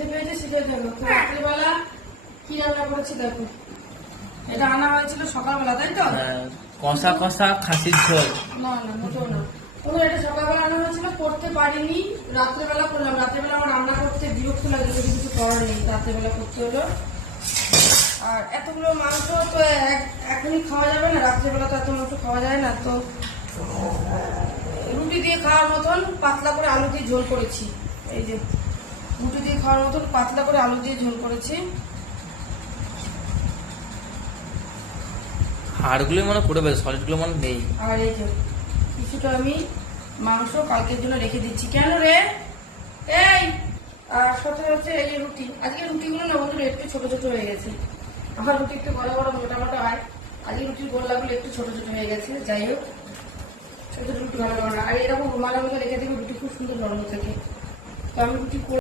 খিদে পেয়েছে শিখে দেবো। রাত্রিবেলা কি রান্না করেছি দেখো, এটা আনা হয়েছিল সকালবেলা, তাই তো? কষা কষা খাসির ঝোল। না না, মোটেও না। ওদের এটা সকালবেলা আনা হয়েছিল, করতে পারিনি, রাত্রেবেলা করলাম। রাত্রেবেলা আমার রান্না করতে বিরক্ত লাগে, যদি কিছু করার নেই, রাত্রেবেলা করতে হলো। আর এতগুলো মাংস তো এখনই খাওয়া যাবে না, রাত্রেবেলা তো এত মাংস খাওয়া যায় না। তো রুটি দিয়ে খাওয়ার মতন পাতলা করে আলু দিয়ে ঝোল করেছি। এই যে রুটি দিয়ে খাওয়ার মতন পাতলা করে আলু দিয়ে ঝোল করেছি। হাড়গুলো মনে করে বেশ, সলিডগুলো মনে নেই। আর এই যে কিছুটা আমি মাংস কালকের জন্য রেখে দিচ্ছি। কেন রে? এই আর সাথে হচ্ছে এই যে রুটি। আজকে রুটিগুলো না বন্ধুরা একটু ছোট ছোট হয়ে গেছে। আমার রুটি একটু বড় বড় মোটা মোটা হয়, আজকে রুটির গোল্লাগুলো একটু ছোট ছোট হয়ে গেছে। যাই হোক, ছোট ছোট রুটি ভালো লাগে না। আর এরকম রুমালের মতো রেখে দেবে, রুটি খুব সুন্দর নরম থাকে। তো আমি রুটি